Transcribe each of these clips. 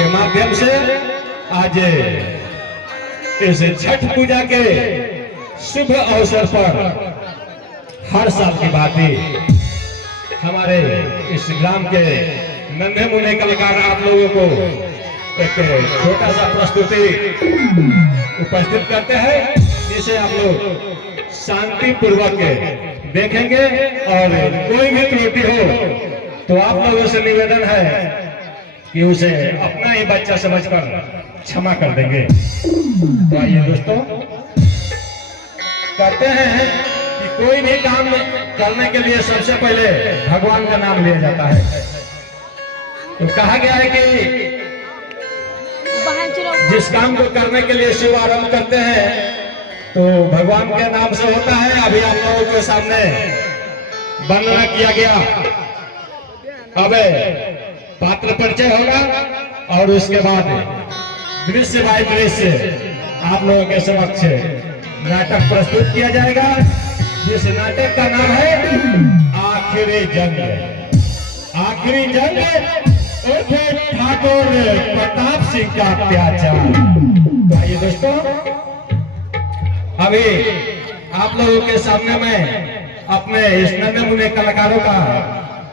के माध्यम से आज इस छठ पूजा के शुभ अवसर पर हर साल की बात ही हमारे इस ग्राम के नन्हे मुन्ने कलाकार आप लोगों को एक छोटा सा प्रस्तुति उपस्थित करते हैं, जिसे आप लोग शांति पूर्वक देखेंगे और कोई भी त्रुटि हो तो आप लोगों से निवेदन है कि उसे अपना ही बच्चा समझकर क्षमा कर देंगे। तो आइए दोस्तों, कहते हैं कि कोई भी काम करने के लिए सबसे पहले भगवान का नाम लिया जाता है। तो कहा गया है कि जिस काम को करने के लिए शुभारंभ करते हैं तो भगवान के नाम से होता है। अभी आप लोगों के सामने वर्णना किया गया, अब पात्र परिचय होगा और उसके बाद दृश्य बाय दृश्य आप लोगों के समक्ष नाटक प्रस्तुत किया जाएगा, जिस नाटक का नाम है आखिरी जंग। आखिरी जंग ठाकुर प्रताप सिंह का अत्याचार। तो आइए दोस्तों, अभी आप लोगों के सामने मैं अपने इस नन्हे मुन्ने कलाकारों का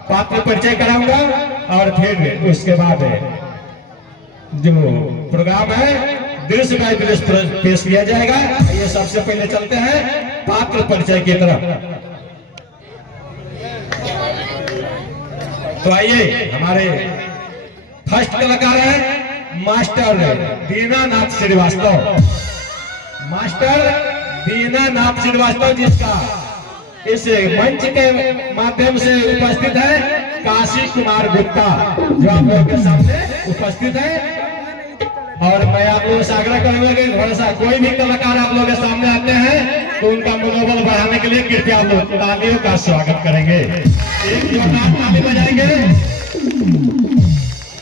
पात्र परिचय कराऊंगा और फिर उसके बाद जो प्रोग्राम है दृश्य बाय दृश्य पेश किया जाएगा। ये सबसे पहले चलते हैं पात्र परिचय की तरफ। तो आइए, हमारे फर्स्ट कलाकार है मास्टर दीनानाथ श्रीवास्तव। मास्टर दीनानाथ श्रीवास्तव, जिसका इस मंच के माध्यम से उपस्थित है काशी कुमार गुप्ता, जो आप लोगों के सामने उपस्थित है। और मैं आप लोगों से आग्रह करूंगा कि थोड़ा सा कोई भी कलाकार आप लोगों के सामने आते हैं तो उनका मनोबल बढ़ाने के लिए कृपया आप लोग तालियों का स्वागत करेंगे। एक जोरदार ताली बजाएंगे।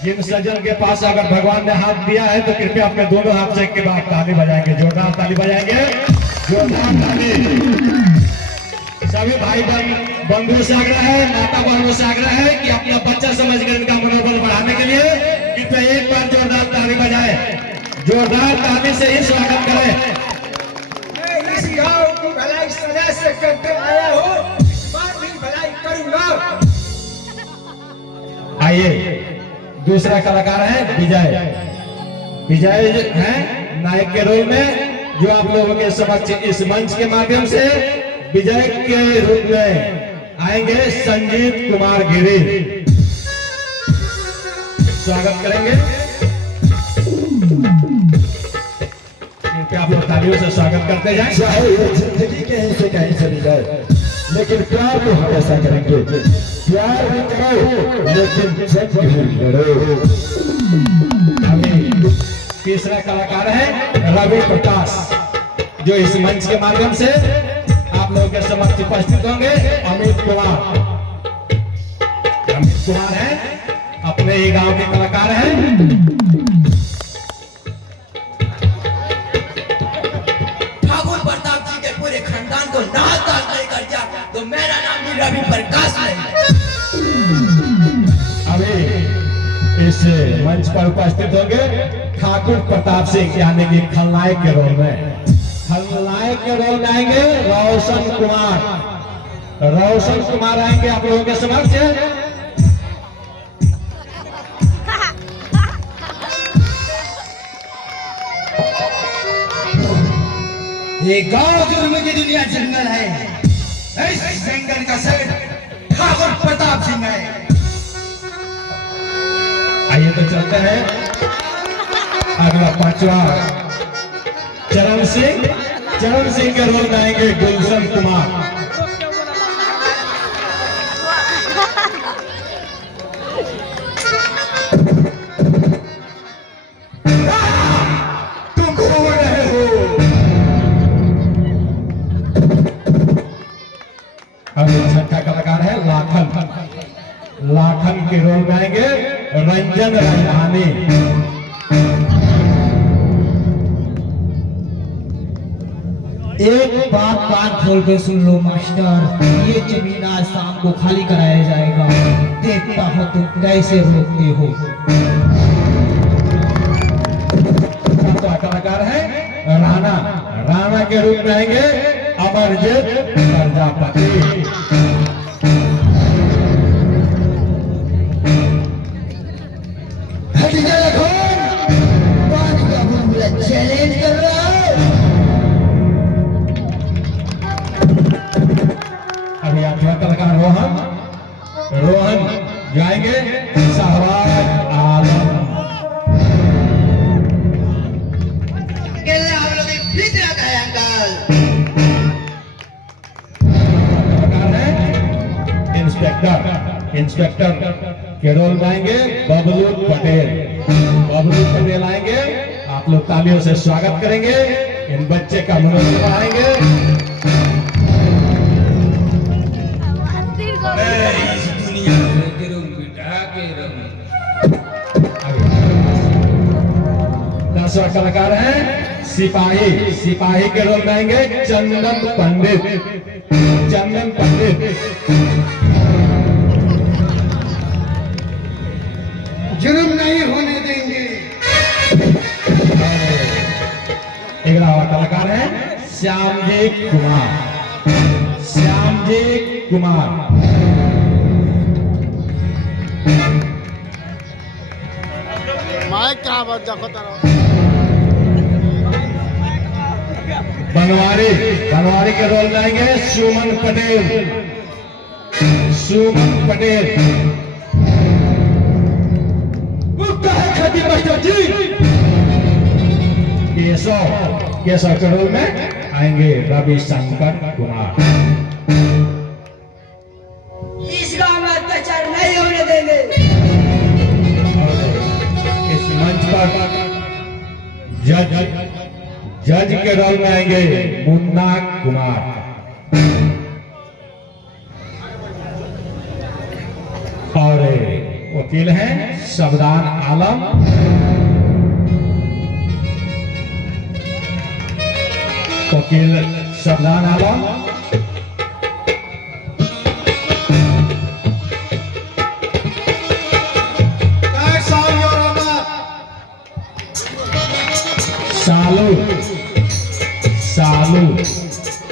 जिन सज्जन के पास अगर भगवान ने हाथ दिया है तो कृपया अपने दोनों हाथ से के बाद ताली बजाएंगे, जोरदार ताली बजाएंगे, जोरदार ताली। सभी भाई बंधुओं से आग्रह है, माता बहनों से आग्रह है कि अपना बच्चा समझकर इनका मनोबल बढ़ाने के लिए कृपया एक बार जोरदार ताली बजाए, जोरदार ताली से ही स्वागत करें। इस गांव की भलाई सदा से करते आया हूं, इस बार भी भलाई करूंगा। आइए, दूसरा कलाकार है विजय। विजय है नायक के रोल में, जो आप लोगों के समक्ष इस मंच के माध्यम से विजय के रूप में आएंगे संजीत कुमार गिरी। स्वागत करेंगे, आप लोग तालियों से स्वागत करते जाएं। चाहे ये जिंदगी कहीं से चली जाए, लेकिन प्यार तो हमेशा करेंगे। प्यार भी करो लेकिन जंग भी लड़ो। अभी तीसरा कलाकार है रवि प्रकाश, जो इस मंच के माध्यम से आप लोगों के समक्ष उपस्थित होंगे। अमित कुमार है, अपने ही गांव के कलाकार हैं। ठाकुर प्रताप जी के पूरे खानदान को नाहताल नहीं कर दिया तो मेरा नाम भी रवि प्रकाश नहीं। अभी इस मंच पर उपस्थित होंगे ठाकुर प्रताप सिंह, यानी कि खलनायक के रोल में। खलनायक के रोल में आएंगे रोशन कुमार। रोशन कुमार आएंगे आप लोगों के समक्ष। ये गांव जुर्म की दुनिया जंगल है, इस जंगल का सर ठाकुर प्रताप सिंह है। आइए तो चलते हैं अगला पांचवा चरण सिंह के रोल में आएंगे गुलशन कुमार। तुम घूम रहे हो। अभी छठा कलाकार है लाखन के रोल में आएंगे रंजन राजधानी। एक बात कान खोल के सुन लो मास्टर, ये जमीन आज शाम को खाली कराया जाएगा। देखता हो तुम कैसे रोकते हो। के रूप में आएंगे अमरजीत प्रजापति। हटिया लखन, पानी का बुलबुला चैलेंज कर रहा है। अभी आठवां कलाकार रोहन जाएंगे शहबाज आलम। खेलने आप लोग फिट रहता है अंकल। कलाकार है इंस्पेक्टर के रोल में आएंगे बबलू पटेल आएंगे। आप लोग तालियों से स्वागत करेंगे, इन बच्चे का मनोबल बढ़ाएंगे। इस दुनिया में गिरूं बिठा के रहूं। 10वां कलाकार है सिपाही के रोल में आएंगे चंदन पंडित। जुर्म नहीं होने देंगे। 11वां कलाकार है श्यामजी कुमार। माइक कहाँ बच जा पता रहो। बनवारी के रोल में आएंगे सुमन पटेल। केशव के रोल में आएंगे रविशंकर कुमार। इस गांव में अत्याचार नहीं होने देंगे। इस मंच पर जज के रोल में आएंगे मुन्ना कुमार। और वकील हैं शबदान आलम। सालू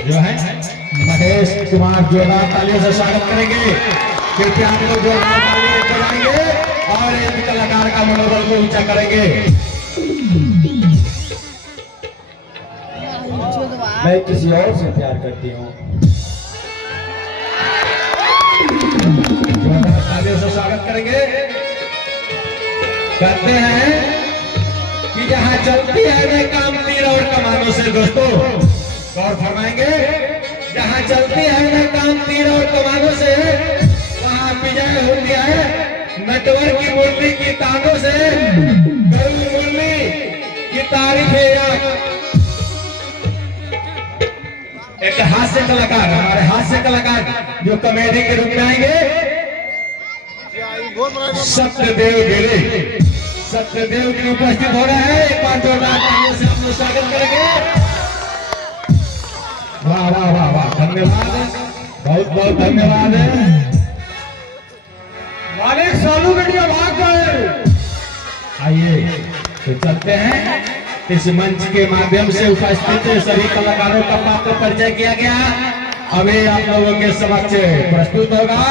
जो है महेश कुमार। जोरदार तालियों से स्वागत करेंगे। कृपया आप लोग जोरदार तालियां बजाएंगे और इस कलाकार का मनोबल को ऊंचा करेंगे। मैं किसी और से प्यार करती हूँ। जोरदार तालियों से स्वागत करेंगे। कहते हैं कि जहाँ चलती है वे काम तीर और कमानों से। दोस्तों गौर फरमाएंगे, जहाँ चलती है वे काम तीर और कमानों से, वहाँ विजय होती है नटवर की मुरली की तानों से। गरुड़ मुरली की तारीफ है। एक हमारे हास्य कलाकार जो कॉमेडी के रूप में आएंगे सत्यदेव गिरी उपस्थित हो रहे हैं। एक बार जोरदार तालियों से हम लोग स्वागत करेंगे। वाह वाह वाह वाह, धन्यवाद, बहुत बहुत धन्यवाद। मालिक सालू वीडियो भाग गए। आइए तो चलते हैं। इस मंच के माध्यम से उपस्थित सभी कलाकारों का पात्र परिचय किया गया। अभी आप लोगों के समक्ष प्रस्तुत होगा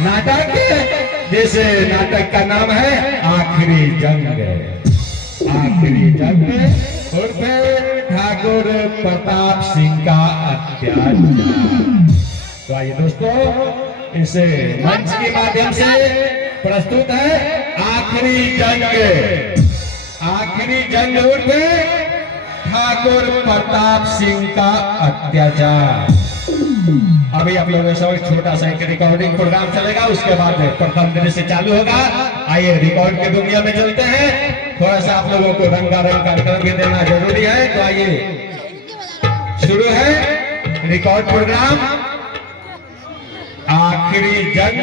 नाटक, जिस नाटक का नाम है आखिरी जंग उर्फ ठाकुर प्रताप सिंह का अत्याचार। तो आइए दोस्तों, इस मंच के माध्यम से प्रस्तुत है आखिरी जंग उर्फ ठाकुर प्रताप सिंह का अत्याचार। अभी आप लोगों से छोटा सा एक रिकॉर्डिंग प्रोग्राम चलेगा, उसके बाद प्रथम दृश्य चालू होगा। आइए रिकॉर्ड की दुनिया में चलते हैं। थोड़ा सा आप लोगों को रंगारंग कार्यक्रम भी देना जरूरी है। तो आइए शुरू है रिकॉर्ड प्रोग्राम आखिरी जंग